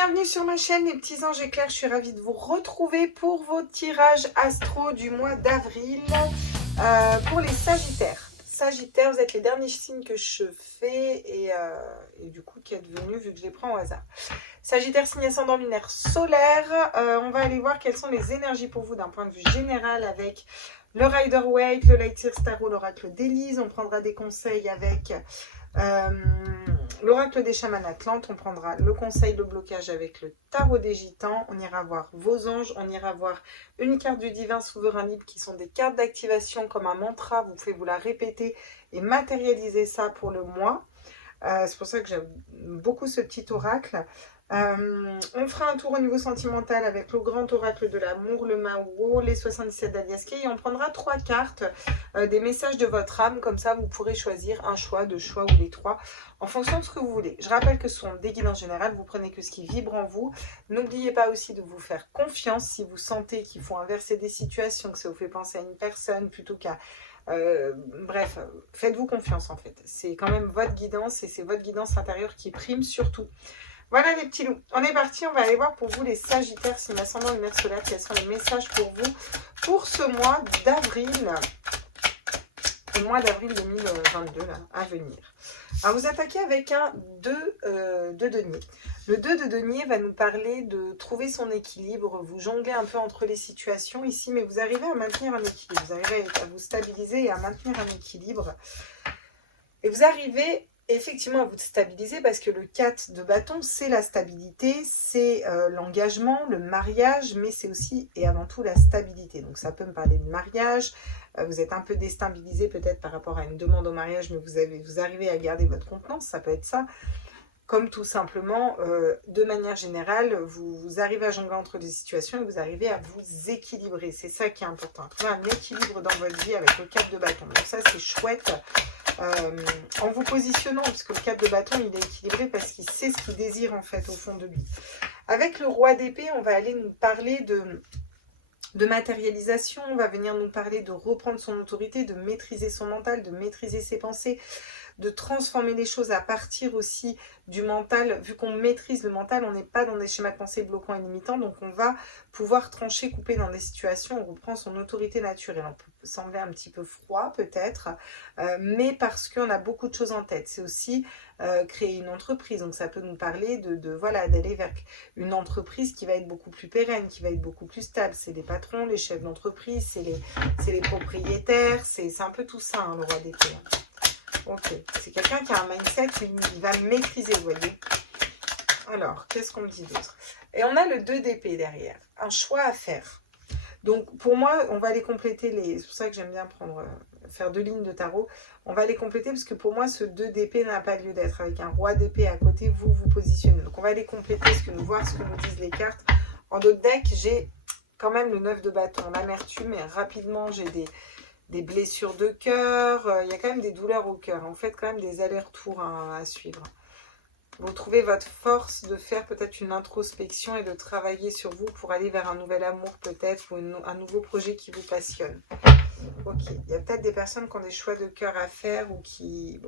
Bienvenue sur ma chaîne les petits anges éclairs, je suis ravie de vous retrouver pour vos tirages astro du mois d'avril pour les sagittaires. Sagittaires, vous êtes les derniers signes que je fais et du coup qui est devenu vu que je les prends au hasard. Sagittaire, signe ascendant lunaire solaire, on va aller voir quelles sont les énergies pour vous d'un point de vue général avec le Rider-Waite, le Lightseers Tarot, l'oracle d'Élise. On prendra des conseils avec l'oracle des chamans atlantes, on prendra le conseil de blocage avec le tarot des gitans, on ira voir vos anges, on ira voir une carte du divin souverain libre qui sont des cartes d'activation comme un mantra, vous pouvez vous la répéter et matérialiser ça pour le mois. C'est pour ça que j'aime beaucoup ce petit oracle. On fera un tour au niveau sentimental avec le grand oracle de l'amour, le Mao, les 77 d'Aliaske, et on prendra 3 cartes des messages de votre âme, comme ça vous pourrez choisir un choix, 2 choix ou les 3 en fonction de ce que vous voulez. Je rappelle que ce sont des guides en général, vous prenez que ce qui vibre en vous. N'oubliez pas aussi de vous faire confiance si vous sentez qu'il faut inverser des situations, que ça vous fait penser à une personne plutôt qu'à... bref, faites-vous confiance en fait. C'est quand même votre guidance et c'est votre guidance intérieure qui prime surtout. Voilà les petits loups, on est parti, on va aller voir pour vous les sagittaires, signe ascendant lunaire solaire, quels sont les messages pour vous pour ce mois d'avril, le mois d'avril 2022 là, à venir. Alors vous attaquez avec un 2 de denier. Le 2 de denier va nous parler de trouver son équilibre, vous jonglez un peu entre les situations ici, mais vous arrivez à maintenir un équilibre, vous arrivez à vous stabiliser et à maintenir un équilibre. Et vous arrivez effectivement à vous stabiliser parce que le 4 de bâton, c'est la stabilité, c'est l'engagement, le mariage, mais c'est aussi et avant tout la stabilité. Donc ça peut me parler de mariage, vous êtes un peu déstabilisé peut-être par rapport à une demande au mariage, mais vous arrivez à garder votre contenance, ça peut être ça. Comme tout simplement, de manière générale, vous arrivez à jongler entre des situations et vous arrivez à vous équilibrer. C'est ça qui est important. Trouver un équilibre dans votre vie avec le 4 de bâton. Donc ça, c'est chouette. En vous positionnant, parce que le 4 de bâton, il est équilibré parce qu'il sait ce qu'il désire en fait au fond de lui. Avec le roi d'épée, on va aller nous parler de matérialisation, on va venir nous parler de reprendre son autorité, de maîtriser son mental, de maîtriser ses pensées, de transformer les choses à partir aussi du mental. Vu qu'on maîtrise le mental, on n'est pas dans des schémas de pensée bloquants et limitants, donc on va pouvoir trancher, couper dans des situations, on reprend son autorité naturelle. On peut sembler un petit peu froid peut-être, mais parce qu'on a beaucoup de choses en tête. C'est aussi créer une entreprise, donc ça peut nous parler voilà, d'aller vers une entreprise qui va être beaucoup plus pérenne, qui va être beaucoup plus stable. C'est les patrons, les chefs d'entreprise, c'est les propriétaires, c'est un peu tout ça, hein, le roi d'épée. Ok, c'est quelqu'un qui a un mindset, il va maîtriser, vous voyez. Alors, qu'est-ce qu'on me dit d'autre? Et on a le 2 d'épée derrière, un choix à faire. Donc, pour moi, on va les compléter, c'est pour ça que j'aime bien faire 2 lignes de tarot. On va les compléter parce que pour moi, ce 2 d'épée n'a pas lieu d'être. Avec un roi d'épée à côté, vous vous positionnez. Donc, on va les compléter, voir ce que nous disent les cartes. En d'autres decks, j'ai quand même le 9 de bâton, l'amertume, et rapidement, j'ai des blessures de cœur, il y a quand même des douleurs au cœur. En fait, quand même des allers-retours à suivre. Vous trouvez votre force de faire peut-être une introspection et de travailler sur vous pour aller vers un nouvel amour peut-être, ou un nouveau projet qui vous passionne. Ok, il y a peut-être des personnes qui ont des choix de cœur à faire ou qui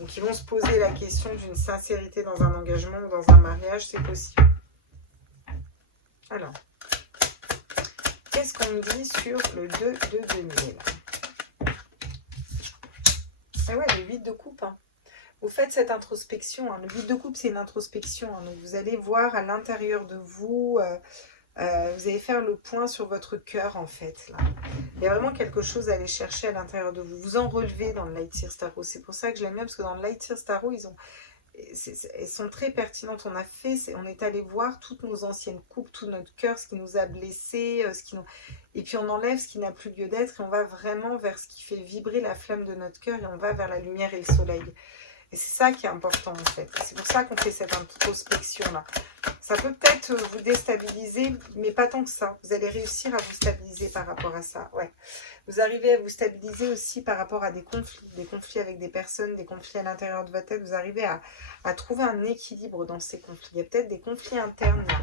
vont se poser la question d'une sincérité dans un engagement ou dans un mariage, c'est possible. Alors, qu'est-ce qu'on me dit sur le 2 de denier là? Ah ouais, le 8 de coupe. Hein. Vous faites cette introspection. Hein. Le 8 de coupe, c'est une introspection. Hein. Donc, vous allez voir à l'intérieur de vous, vous allez faire le point sur votre cœur en fait. Là. Il y a vraiment quelque chose à aller chercher à l'intérieur de vous. Vous en relevez dans le Lightseers Tarot. C'est pour ça que je l'aime bien, parce que dans le Lightseers Tarot, elles sont très pertinentes. On est allé voir toutes nos anciennes coupes, tout notre cœur, ce qui nous a blessés, et puis on enlève ce qui n'a plus lieu d'être et on va vraiment vers ce qui fait vibrer la flamme de notre cœur et on va vers la lumière et le soleil. Et c'est ça qui est important en fait. C'est pour ça qu'on fait cette introspection-là. Ça peut peut-être vous déstabiliser, mais pas tant que ça. Vous allez réussir à vous stabiliser par rapport à ça. Ouais. Vous arrivez à vous stabiliser aussi par rapport à des conflits avec des personnes, des conflits à l'intérieur de votre tête. Vous arrivez à trouver un équilibre dans ces conflits. Il y a peut-être des conflits internes là.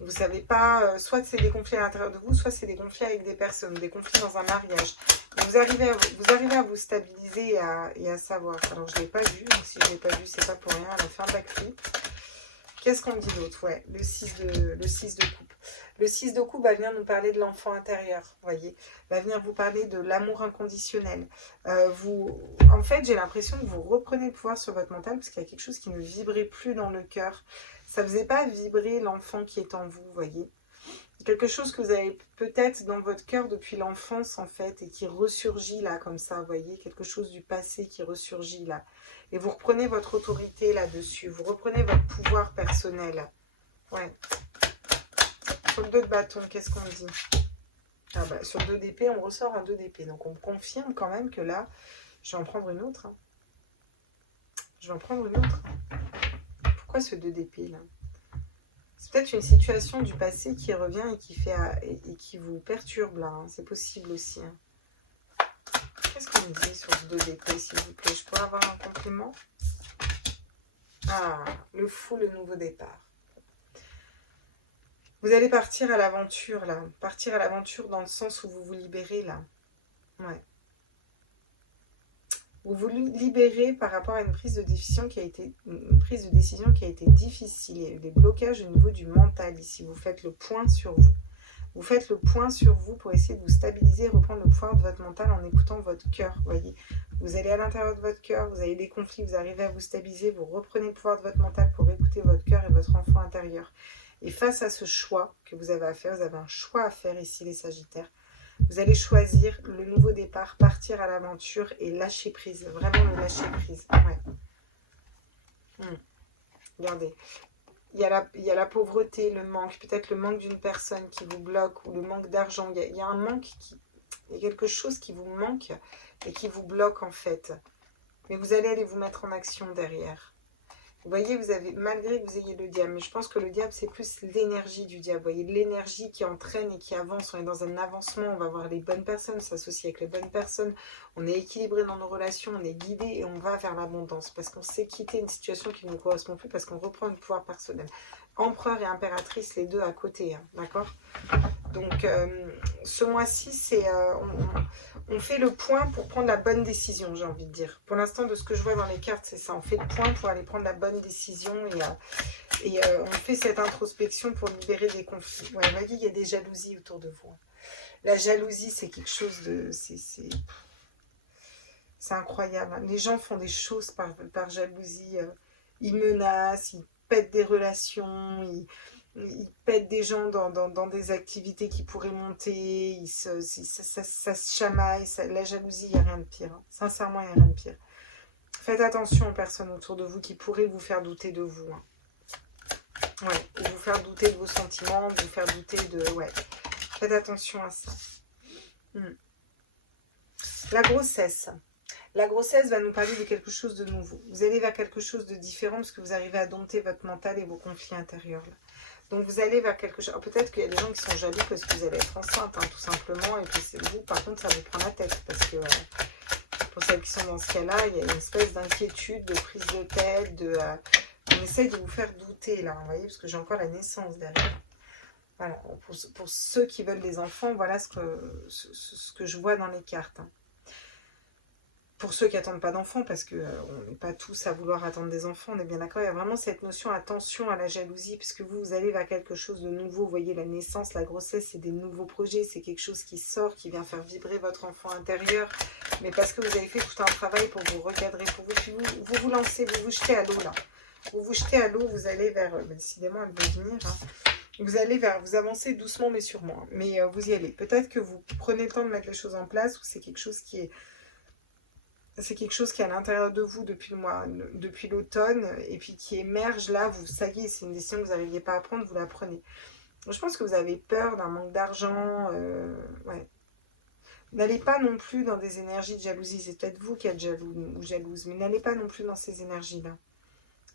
Vous ne savez pas, soit c'est des conflits à l'intérieur de vous, soit c'est des conflits avec des personnes, des conflits dans un mariage. Vous arrivez à vous stabiliser et à savoir. Alors je ne l'ai pas vu, donc si je ne l'ai pas vu, c'est pas pour rien. Elle a fait un backflip. Qu'est-ce qu'on dit d'autre? Ouais, le 6 de coupe. Le 6 de coupe va venir nous parler de l'enfant intérieur, vous voyez. Va venir vous parler de l'amour inconditionnel. En fait, j'ai l'impression que vous reprenez le pouvoir sur votre mental parce qu'il y a quelque chose qui ne vibrait plus dans le cœur. Ça ne faisait pas vibrer l'enfant qui est en vous, vous voyez. Quelque chose que vous avez peut-être dans votre cœur depuis l'enfance, en fait, et qui ressurgit là, comme ça, vous voyez. Quelque chose du passé qui ressurgit là. Et vous reprenez votre autorité là-dessus. Vous reprenez votre pouvoir personnel. Ouais. Sur le 2 de bâton, qu'est-ce qu'on dit? Ah bah, sur le 2 d'épée, on ressort un 2 d'épée. Donc, on me confirme quand même que là, je vais en prendre une autre. Hein. Je vais en prendre une autre. Pourquoi ce 2 d'épée, là? C'est peut-être une situation du passé qui revient et qui, et qui vous perturbe, là. Hein. C'est possible aussi. Hein. Qu'est-ce qu'on me dit sur ce 2 d'épée, s'il vous plaît? Je pourrais avoir un complément? Ah, le fou, le nouveau départ. Vous allez partir à l'aventure, là. Partir à l'aventure dans le sens où vous vous libérez, là. Ouais. Vous vous libérez par rapport à une prise de décision qui a été, difficile. Il y a eu des blocages au niveau du mental ici. Vous faites le point sur vous. Vous faites le point sur vous pour essayer de vous stabiliser et reprendre le pouvoir de votre mental en écoutant votre cœur. Voyez, vous allez à l'intérieur de votre cœur, vous avez des conflits, vous arrivez à vous stabiliser, vous reprenez le pouvoir de votre mental pour écouter votre cœur et votre enfant intérieur. Et face à ce choix que vous avez à faire, vous avez un choix à faire ici les Sagittaires. Vous allez choisir le nouveau départ, partir à l'aventure et lâcher prise. Vraiment le lâcher prise. Ouais. Regardez. Il y a la pauvreté, le manque. Peut-être le manque d'une personne qui vous bloque ou le manque d'argent. Il y a un manque. Il y a quelque chose qui vous manque et qui vous bloque en fait. Mais vous allez aller vous mettre en action derrière. Vous voyez, vous avez, malgré que vous ayez le diable, mais je pense que le diable, c'est plus l'énergie du diable. Vous voyez, l'énergie qui entraîne et qui avance. On est dans un avancement, on va voir les bonnes personnes, s'associer avec les bonnes personnes. On est équilibré dans nos relations, on est guidé et on va vers l'abondance. Parce qu'on sait quitter une situation qui ne nous correspond plus, parce qu'on reprend le pouvoir personnel. Empereur et impératrice, les deux à côté, hein, d'accord? Donc, ce mois-ci, c'est... on fait le point pour prendre la bonne décision, j'ai envie de dire. Pour l'instant, de ce que je vois dans les cartes, c'est ça. On fait le point pour aller prendre la bonne décision et on fait cette introspection pour libérer des conflits. Ouais, vous voyez, il y a des jalousies autour de vous. La jalousie, c'est quelque chose de... C'est incroyable. Hein. Les gens font des choses par jalousie. Ils menacent, ils pètent des relations, ils pètent des gens dans des activités qui pourraient monter, ça se chamaille, la jalousie, il n'y a rien de pire. Hein. Sincèrement, il n'y a rien de pire. Faites attention aux personnes autour de vous qui pourraient vous faire douter de vous. Hein. Ouais, ou vous faire douter de vos sentiments, vous faire douter de... Ouais, faites attention à ça. La grossesse. La grossesse va nous parler de quelque chose de nouveau. Vous allez vers quelque chose de différent parce que vous arrivez à dompter votre mental et vos conflits intérieurs. Là. Donc vous allez vers quelque chose... Peut-être qu'il y a des gens qui sont jaloux parce que vous allez être enceinte, hein, tout simplement. Et puis c'est vous, par contre, ça vous prend la tête. Parce que pour celles qui sont dans ce cas-là, il y a une espèce d'inquiétude, de prise de tête. On essaye de vous faire douter, là. Vous voyez, parce que j'ai encore la naissance derrière. Voilà. Pour ceux qui veulent des enfants, voilà ce que je vois dans les cartes. Hein. Pour ceux qui n'attendent pas d'enfants, parce qu'on n'est pas tous à vouloir attendre des enfants, on est bien d'accord, il y a vraiment cette notion, attention à la jalousie, puisque vous allez vers quelque chose de nouveau, vous voyez la naissance, la grossesse, c'est des nouveaux projets, c'est quelque chose qui sort, qui vient faire vibrer votre enfant intérieur, mais parce que vous avez fait tout un travail pour vous recadrer, pour vous lancez, vous vous jetez à l'eau là, vous vous jetez à l'eau, vous allez vers, décidément elle va venir, hein. Vous avancez doucement mais sûrement, hein. Mais vous y allez, peut-être que vous prenez le temps de mettre les choses en place, ou c'est quelque chose qui est... C'est quelque chose qui est à l'intérieur de vous depuis l'automne, et puis qui émerge là, ça y est, c'est une décision que vous n'arriviez pas à prendre, vous la prenez. Je pense que vous avez peur d'un manque d'argent, ouais. N'allez pas non plus dans des énergies de jalousie, c'est peut-être vous qui êtes jaloux ou jalouse, mais n'allez pas non plus dans ces énergies-là.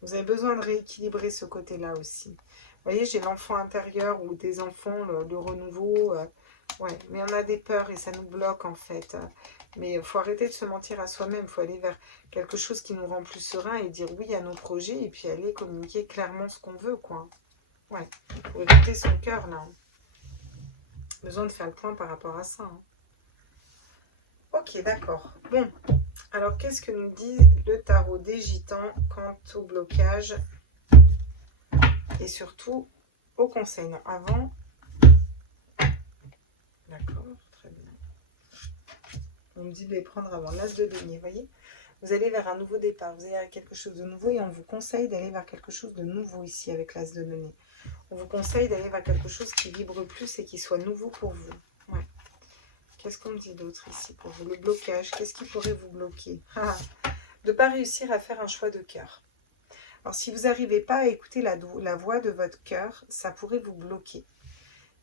Vous avez besoin de rééquilibrer ce côté-là aussi. Vous voyez, j'ai l'enfant intérieur ou des enfants, le renouveau, ouais, mais on a des peurs et ça nous bloque en fait. Mais il faut arrêter de se mentir à soi-même. Il faut aller vers quelque chose qui nous rend plus serein et dire oui à nos projets et puis aller communiquer clairement ce qu'on veut, quoi. Ouais, il faut écouter son cœur, là. Besoin de faire le point par rapport à ça. Hein. Ok, d'accord. Bon, alors qu'est-ce que nous dit le tarot des gitans quant au blocage Et surtout, au conseil, non, avant. D'accord, très bien. On me dit de les prendre avant l'as de denier, voyez. Vous allez vers un nouveau départ, vous allez vers quelque chose de nouveau et on vous conseille d'aller vers quelque chose de nouveau ici avec l'as de denier. On vous conseille d'aller vers quelque chose qui vibre plus et qui soit nouveau pour vous. Ouais. Qu'est-ce qu'on me dit d'autre ici pour vous? Le blocage, qu'est-ce qui pourrait vous bloquer? De ne pas réussir à faire un choix de cœur. Alors, si vous n'arrivez pas à écouter la voix de votre cœur, ça pourrait vous bloquer.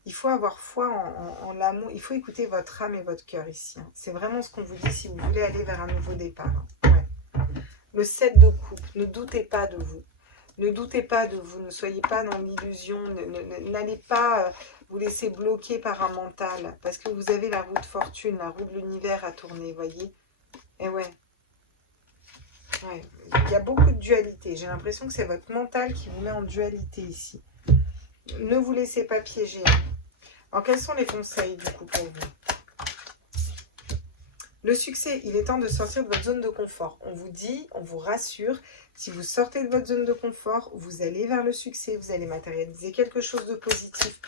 Il faut avoir foi en l'amour. Il faut écouter votre âme et votre cœur ici. Hein. C'est vraiment ce qu'on vous dit si vous voulez aller vers un nouveau départ. Hein. Ouais. Le 7 de coupe, ne doutez pas de vous. Ne doutez pas de vous. Ne soyez pas dans l'illusion. N'allez pas vous laisser bloquer par un mental. Parce que vous avez la roue de fortune, la roue de l'univers à tourner, voyez. Et ouais. Ouais. Il y a beaucoup de dualité. J'ai l'impression que c'est votre mental qui vous met en dualité ici. Ne vous laissez pas piéger. Hein. Alors, quels sont les conseils, du coup, pour vous? Le succès, il est temps de sortir de votre zone de confort. On vous dit, on vous rassure, si vous sortez de votre zone de confort, vous allez vers le succès, vous allez matérialiser quelque chose de positif.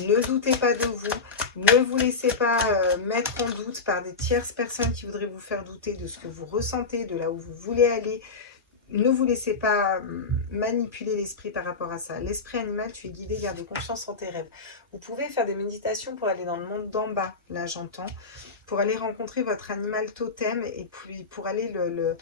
Ne doutez pas de vous, ne vous laissez pas mettre en doute par des tierces personnes qui voudraient vous faire douter de ce que vous ressentez, de là où vous voulez aller. Ne vous laissez pas manipuler l'esprit par rapport à ça. L'esprit animal, tu es guidé, garde confiance en tes rêves. Vous pouvez faire des méditations pour aller dans le monde d'en bas, là j'entends, pour aller rencontrer votre animal totem et puis pour aller le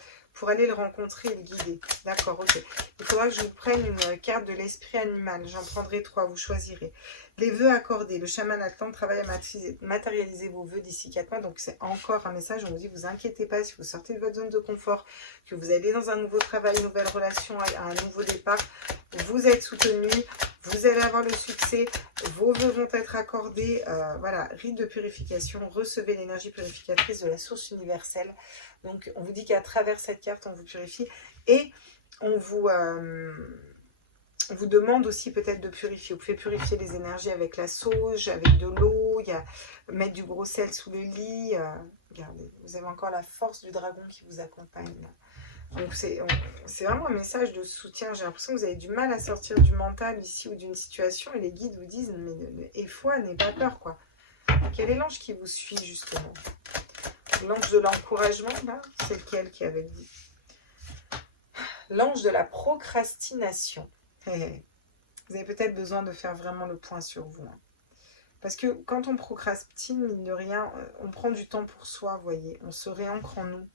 rencontrer et le guider. D'accord, ok. Il faudra que je vous prenne une carte de l'esprit animal. J'en prendrai 3, vous choisirez. Les vœux accordés. Le chaman a le temps de travailler à matérialiser vos vœux d'ici 4 mois. Donc c'est encore un message. On vous dit, vous inquiétez pas si vous sortez de votre zone de confort, que vous allez dans un nouveau travail, une nouvelle relation, à un nouveau départ. Vous êtes soutenu, vous allez avoir le succès, vos vœux vont être accordés. Voilà, rite de purification, recevez l'énergie purificatrice de la source universelle. Donc on vous dit qu'à travers cette carte, on vous purifie et on vous demande aussi peut-être de purifier. Vous pouvez purifier les énergies avec la sauge, avec de l'eau, il y a mettre du gros sel sous le lit. Regardez, vous avez encore la force du dragon qui vous accompagne. Donc c'est vraiment un message de soutien. J'ai l'impression que vous avez du mal à sortir du mental ici ou d'une situation et les guides vous disent mais aie foi, n'aie pas peur quoi. Quel est l'ange qui vous suit justement? L'ange de l'encouragement là, c'est lequel qui est avec vous? L'ange de la procrastination. Vous avez peut-être besoin de faire vraiment le point sur vous. Hein. Parce que quand on procrastine, mine de rien, on prend du temps pour soi, vous voyez. On se réancre en nous.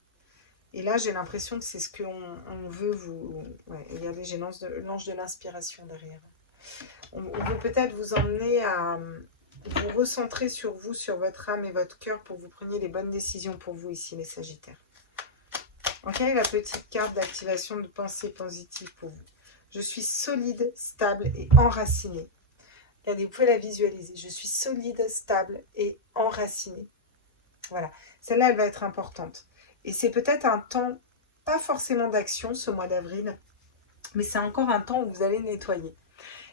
Et là, j'ai l'impression que c'est ce qu'on veut vous... Ouais, regardez, j'ai l'ange de l'inspiration derrière. On veut peut-être vous emmener à vous recentrer sur vous, sur votre âme et votre cœur pour que vous preniez les bonnes décisions pour vous ici, les Sagittaires. Donc, quelle est la petite carte d'activation de pensée positive pour vous? Je suis solide, stable et enracinée. Regardez, vous pouvez la visualiser. Je suis solide, stable et enracinée. Voilà. Celle-là, elle va être importante. Et c'est peut-être un temps, pas forcément d'action ce mois d'avril, mais c'est encore un temps où vous allez nettoyer.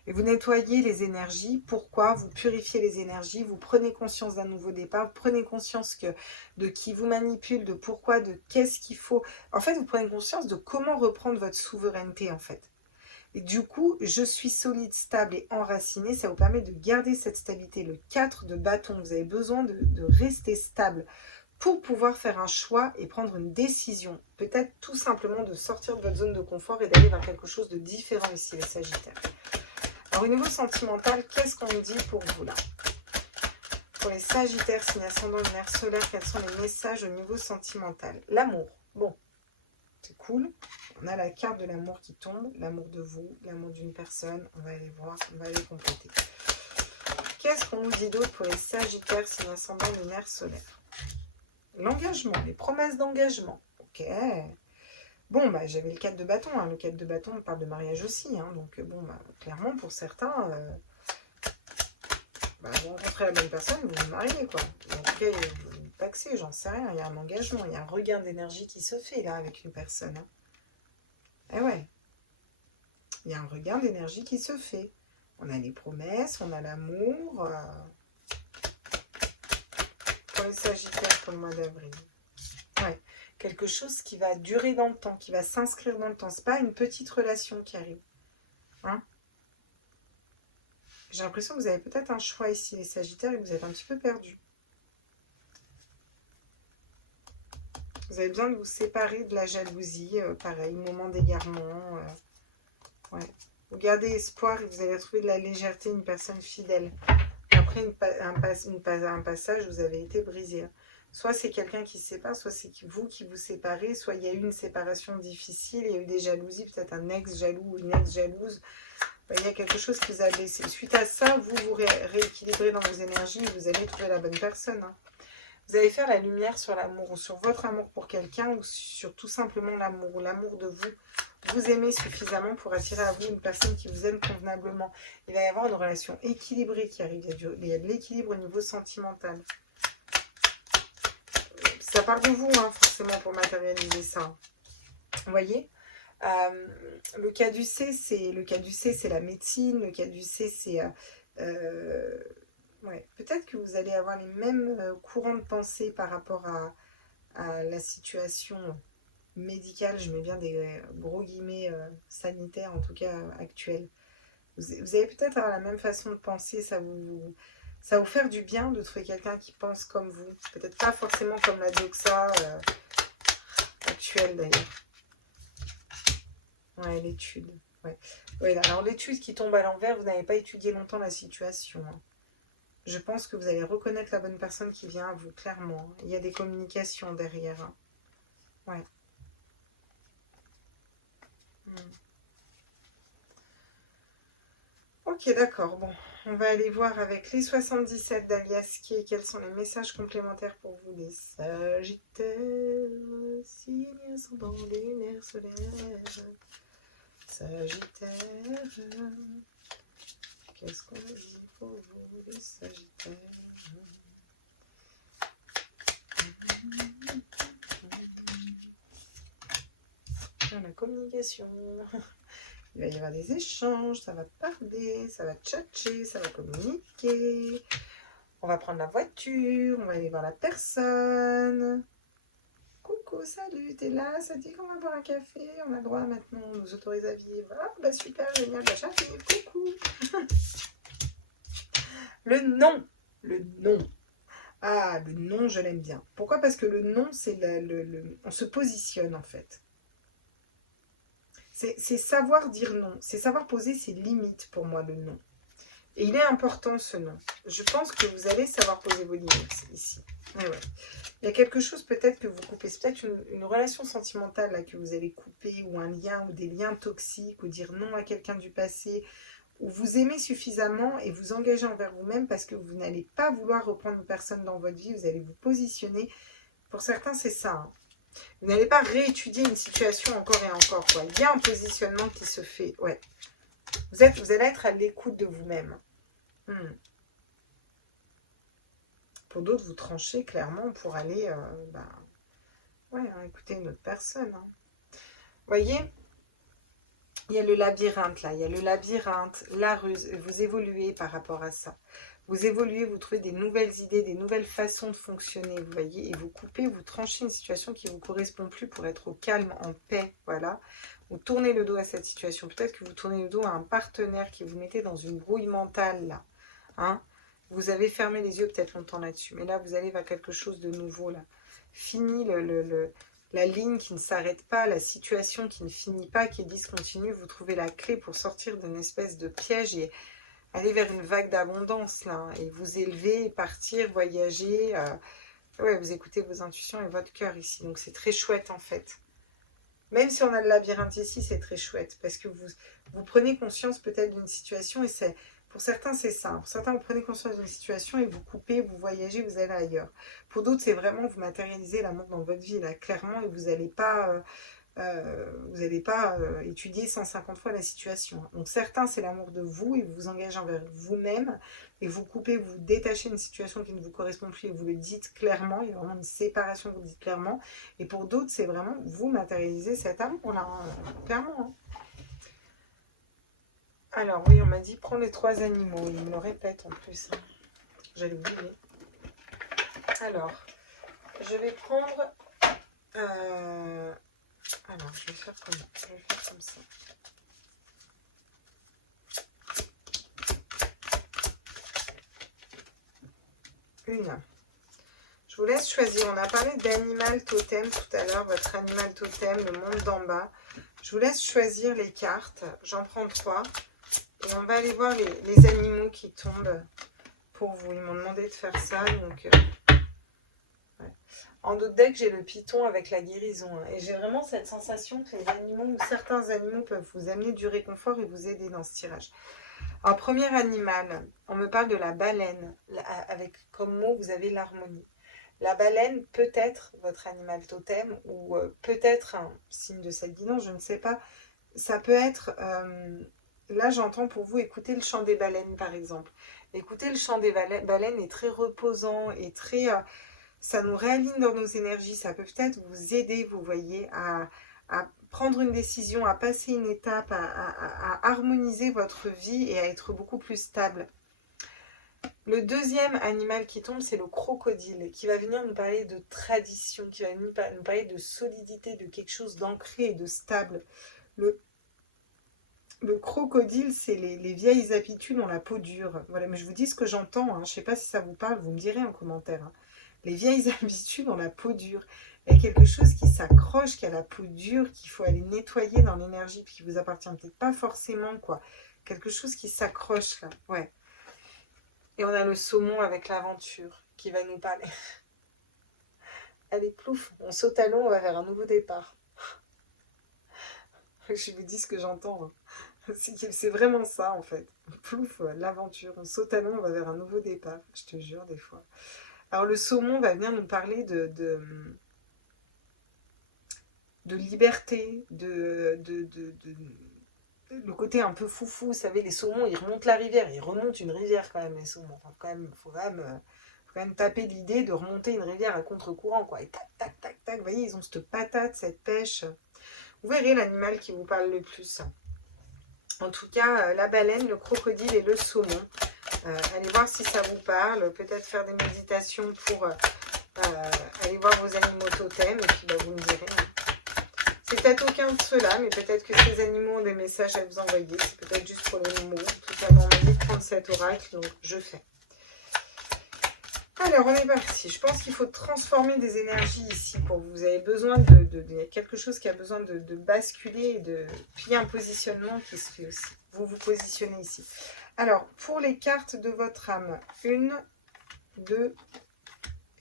Et vous nettoyez les énergies. Pourquoi? Vous purifiez les énergies, vous prenez conscience d'un nouveau départ, vous prenez conscience de qui vous manipule, de pourquoi, de qu'est-ce qu'il faut. En fait, vous prenez conscience de comment reprendre votre souveraineté, en fait. Et du coup, je suis solide, stable et enracinée. Ça vous permet de garder cette stabilité. Le 4 de bâton, vous avez besoin de rester stable pour pouvoir faire un choix et prendre une décision. Peut-être tout simplement de sortir de votre zone de confort et d'aller vers quelque chose de différent ici, les Sagittaires. Alors, au niveau sentimental, qu'est-ce qu'on me dit pour vous là? Pour les Sagittaires, signe ascendant, lunaire, solaire, quels sont les messages au niveau sentimental? L'amour. Bon, c'est cool. On a la carte de l'amour qui tombe, l'amour de vous, l'amour d'une personne. On va aller voir, on va aller compléter. Qu'est-ce qu'on nous dit d'autre pour les Sagittaires, signe ascendant, lunaire, solaire? L'engagement, les promesses d'engagement. Ok. Bon, bah, j'avais le 4 de bâton. Hein. Le 4 de bâton, on parle de mariage aussi. Hein. Donc, bon, bah, clairement, pour certains, vous rencontrez la bonne personne, vous vous mariez, quoi. Ok, vous vous paxez, j'en sais rien. Il y a un engagement, il y a un regain d'énergie qui se fait, là, avec une personne. Hein. Eh ouais. Il y a un regain d'énergie qui se fait. On a les promesses, on a l'amour. Pour les Sagittaires, pour le mois d'avril. Ouais. Quelque chose qui va durer dans le temps, qui va s'inscrire dans le temps. Ce n'est pas une petite relation qui arrive. Hein? J'ai l'impression que vous avez peut-être un choix ici, les Sagittaires, et que vous êtes un petit peu perdus. Vous avez besoin de vous séparer de la jalousie, pareil, moment d'égarement. Ouais. Vous gardez espoir et vous allez trouver de la légèreté, une personne fidèle. Après un passage, vous avez été brisé. Soit c'est quelqu'un qui se sépare, soit c'est vous qui vous séparez, soit il y a eu une séparation difficile, il y a eu des jalousies, peut-être un ex-jaloux ou une ex-jalouse. Il y a quelque chose qui vous a blessé. Suite à ça, vous vous rééquilibrez dans vos énergies et vous allez trouver la bonne personne. Vous allez faire la lumière sur l'amour, ou sur votre amour pour quelqu'un, ou sur tout simplement l'amour, ou l'amour de vous. Vous aimez suffisamment pour attirer à vous une personne qui vous aime convenablement. Il va y avoir une relation équilibrée qui arrive. Il y a de l'équilibre au niveau sentimental. Ça part de vous, hein, forcément, pour matérialiser ça. Vous voyez, le caducée, c'est la médecine. Le caducée, c'est... ouais, peut-être que vous allez avoir les mêmes courants de pensée par rapport à la situation médicale, je mets bien des gros guillemets sanitaires, en tout cas actuelle. Vous allez peut-être avoir la même façon de penser, ça va vous faire du bien de trouver quelqu'un qui pense comme vous. Peut-être pas forcément comme la doxa actuelle d'ailleurs. Ouais, l'étude. Ouais. Ouais, alors l'étude qui tombe à l'envers, vous n'avez pas étudié longtemps la situation. Hein. Je pense que vous allez reconnaître la bonne personne qui vient à vous, clairement. Il y a des communications derrière. Hein. Ouais. Ok, d'accord. Bon, on va aller voir avec les 77 d'Alias Kay quels sont les messages complémentaires pour vous, les Sagittaires. Signe ascendant lunaire solaire. Sagittaire. Qu'est-ce qu'on dit pour vous, les Sagittaires? La communication. Il va y avoir des échanges, ça va parler, ça va tchatcher, ça va communiquer. On va prendre la voiture, on va aller voir la personne. Coucou, salut, t'es là? Ça dit qu'on va boire un café? On a le droit maintenant, on nous autorise à vivre. Ah, bah super, génial, bah j'arrive, coucou. Le nom, le nom. Ah, le nom, je l'aime bien. Pourquoi? Parce que le nom, c'est on se positionne en fait. C'est savoir dire non, c'est savoir poser ses limites pour moi, le non. Et il est important ce nom. Je pense que vous allez savoir poser vos limites ici. Ouais, ouais. Il y a quelque chose peut-être que vous coupez. C'est peut-être une relation sentimentale là, que vous allez couper, ou un lien, ou des liens toxiques, ou dire non à quelqu'un du passé, ou vous aimez suffisamment et vous engagez envers vous-même parce que vous n'allez pas vouloir reprendre une personne dans votre vie, vous allez vous positionner. Pour certains, c'est ça. Hein. Vous n'allez pas réétudier une situation encore et encore. Quoi. Il y a un positionnement qui se fait. Ouais. Vous allez être à l'écoute de vous-même. Pour d'autres, vous tranchez clairement pour aller écouter une autre personne. Hein. Vous voyez, il y a le labyrinthe là. Il y a le labyrinthe, la ruse. Vous évoluez par rapport à ça. Vous évoluez, vous trouvez des nouvelles idées, des nouvelles façons de fonctionner, vous voyez, et vous coupez, vous tranchez une situation qui ne vous correspond plus pour être au calme, en paix, voilà. Vous tournez le dos à cette situation. Peut-être que vous tournez le dos à un partenaire qui vous mettait dans une brouille mentale, là. Hein. Vous avez fermé les yeux peut-être longtemps là-dessus, mais là, vous allez vers quelque chose de nouveau, là. Fini la ligne qui ne s'arrête pas, la situation qui ne finit pas, qui est discontinue. Vous trouvez la clé pour sortir d'une espèce de piège et aller vers une vague d'abondance, là, hein, et vous élever, partir, voyager. Ouais, vous écoutez vos intuitions et votre cœur ici. Donc, c'est très chouette, en fait. Même si on a le labyrinthe ici, c'est très chouette. Parce que vous prenez conscience peut-être d'une situation. Et pour certains, c'est ça. Pour certains, vous prenez conscience d'une situation et vous coupez, vous voyagez, vous allez ailleurs. Pour d'autres, c'est vraiment vous matérialisez l'amour dans votre vie, là, clairement. Et vous n'allez pas... étudier 150 fois la situation. Donc certains, c'est l'amour de vous et vous vous engagez envers vous-même et vous coupez, vous détachez une situation qui ne vous correspond plus et vous le dites clairement. Il y a vraiment une séparation, vous le dites clairement. Et pour d'autres, c'est vraiment vous matérialisez cet amour-là, hein, clairement. Hein. Alors oui, on m'a dit prends les 3 animaux. Il me le répète en plus. Hein. J'allais oublier. Alors, je vais prendre... Alors, je vais faire comment? Je vais faire comme ça. une. Je vous laisse choisir. On a parlé d'animal totem tout à l'heure, votre animal totem, le monde d'en bas. Je vous laisse choisir les cartes. J'en prends 3. Et on va aller voir les animaux qui tombent pour vous. Ils m'ont demandé de faire ça. Donc, ouais. En d'autres decks, j'ai le python avec la guérison. Et j'ai vraiment cette sensation que les animaux ou certains animaux peuvent vous amener du réconfort et vous aider dans ce tirage. Un premier animal, on me parle de la baleine. Avec comme mot, vous avez l'harmonie. La baleine peut être votre animal totem ou peut-être un signe de cette guidance, je ne sais pas. Ça peut être, là j'entends pour vous écouter le chant des baleines par exemple. Écouter le chant des baleines est très reposant et très, ça nous réaligne dans nos énergies. Ça peut peut-être vous aider, vous voyez, à prendre une décision, à passer une étape, à harmoniser votre vie et à être beaucoup plus stable. Le deuxième animal qui tombe, c'est le crocodile, qui va venir nous parler de tradition, qui va nous parler de solidité, de quelque chose d'ancré et de stable. Le crocodile, c'est les vieilles habitudes ont la peau dure. Voilà, mais je vous dis ce que j'entends, hein. Je ne sais pas si ça vous parle, vous me direz en commentaire. Hein. Les vieilles habitudes ont la peau dure. Il y a quelque chose qui s'accroche, qui a la peau dure, qu'il faut aller nettoyer dans l'énergie, puis qui vous appartient peut-être pas forcément, quoi. Quelque chose qui s'accroche là, ouais. Et on a le saumon avec l'aventure qui va nous parler. Allez, plouf, on saute à l'eau, on va vers un nouveau départ. Je vous dis ce que j'entends. Hein. C'est vraiment ça en fait. Plouf, l'aventure, on saute à l'eau, on va vers un nouveau départ. Je te jure des fois. Alors le saumon va venir nous parler de liberté, le côté un peu foufou, vous savez, les saumons, ils remontent la rivière, ils remontent une rivière quand même, les saumons. Enfin, faut quand même taper l'idée de remonter une rivière à contre-courant, quoi. Et tac, tac, tac, tac, vous voyez, ils ont cette patate, cette pêche. Vous verrez l'animal qui vous parle le plus. En tout cas, la baleine, le crocodile et le saumon. Allez voir si ça vous parle, peut-être faire des méditations pour aller voir vos animaux totems, et puis vous me direz. C'est peut-être aucun de ceux-là, mais peut-être que ces animaux ont des messages à vous envoyer. C'est peut-être juste pour les mots. En tout cas, on m'a dit de prendre cet oracle, donc je fais. Alors, on est parti. Je pense qu'il faut transformer des énergies ici pour vous. Vous avez besoin il y a quelque chose qui a besoin de basculer. Puis il y a un positionnement qui se fait aussi. Vous vous positionnez ici. Alors, pour les cartes de votre âme, 1, 2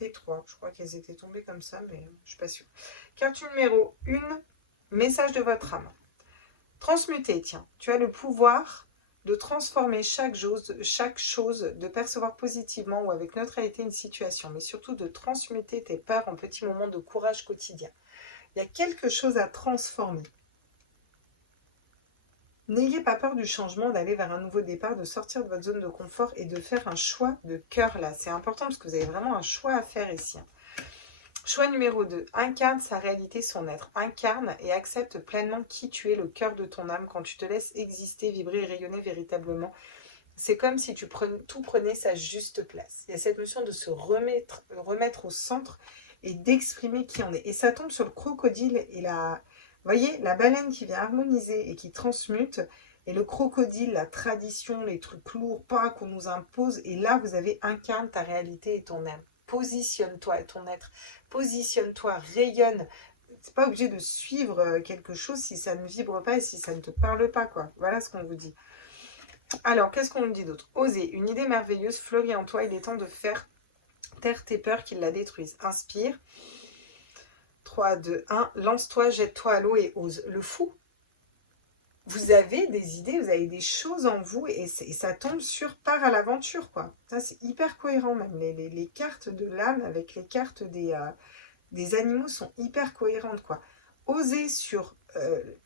et 3. Je crois qu'elles étaient tombées comme ça, mais je ne suis pas sûre. Carte numéro 1. Message de votre âme. Transmuter, tiens. Tu as le pouvoir de transformer chaque chose, de percevoir positivement ou avec neutralité une situation, mais surtout de transmuter tes peurs en petits moments de courage quotidien. Il y a quelque chose à transformer. N'ayez pas peur du changement, d'aller vers un nouveau départ, de sortir de votre zone de confort et de faire un choix de cœur là. C'est important parce que vous avez vraiment un choix à faire ici. Choix numéro 2, incarne sa réalité, son être. Incarne et accepte pleinement qui tu es, le cœur de ton âme, quand tu te laisses exister, vibrer et rayonner véritablement. C'est comme si tout prenait sa juste place. Il y a cette notion de se remettre au centre et d'exprimer qui on est. Et ça tombe sur le crocodile et vous voyez, la baleine qui vient harmoniser et qui transmute, et le crocodile, la tradition, les trucs lourds, pas qu'on nous impose. Et là, vous avez incarne ta réalité et ton âme. Positionne-toi et ton être. Positionne-toi, rayonne. C'est pas obligé de suivre quelque chose si ça ne vibre pas et si ça ne te parle pas, quoi. Voilà ce qu'on vous dit. Alors, qu'est-ce qu'on nous dit d'autre? Osez, une idée merveilleuse fleurit en toi. Il est temps de faire taire tes peurs qui la détruisent. Inspire. 3, 2, 1. Lance-toi, jette-toi à l'eau et ose. Le fou. Vous avez des idées, vous avez des choses en vous et ça tombe sur part à l'aventure, quoi. Ça, c'est hyper cohérent même. Les cartes de l'âme avec les cartes des animaux sont hyper cohérentes, quoi. Oser sur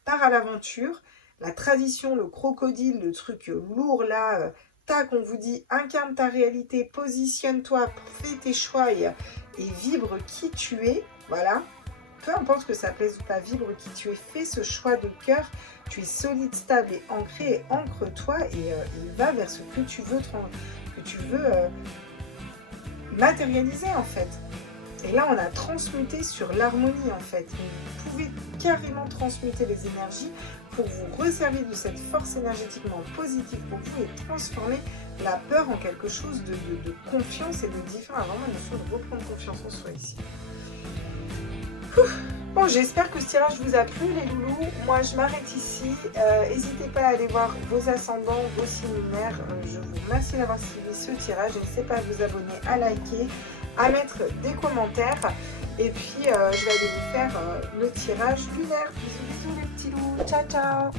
part à l'aventure, la tradition, le crocodile, le truc lourd là, tac, on vous dit incarne ta réalité, positionne-toi, fais tes choix et vibre qui tu es, voilà. Peu importe que ça plaise ou pas, vibre qui tu es, fais ce choix de cœur, tu es solide, stable et ancré, et ancre-toi et va vers ce que tu veux, matérialiser en fait. Et là, on a transmuté sur l'harmonie en fait. Vous pouvez carrément transmuter les énergies pour vous resservir de cette force énergétiquement positive pour vous et transformer la peur en quelque chose de confiance et de différent. Vraiment une notion de reprendre confiance en soi ici. Bon, j'espère que ce tirage vous a plu les loulous. Moi, je m'arrête ici. N'hésitez pas à aller voir vos ascendants, vos signes lunaires. Je vous remercie d'avoir suivi ce tirage. N'hésitez pas à vous abonner, à liker, à mettre des commentaires. Et puis, je vais aller vous faire le tirage lunaire. Bisous, bisous les petits loups. Ciao, ciao.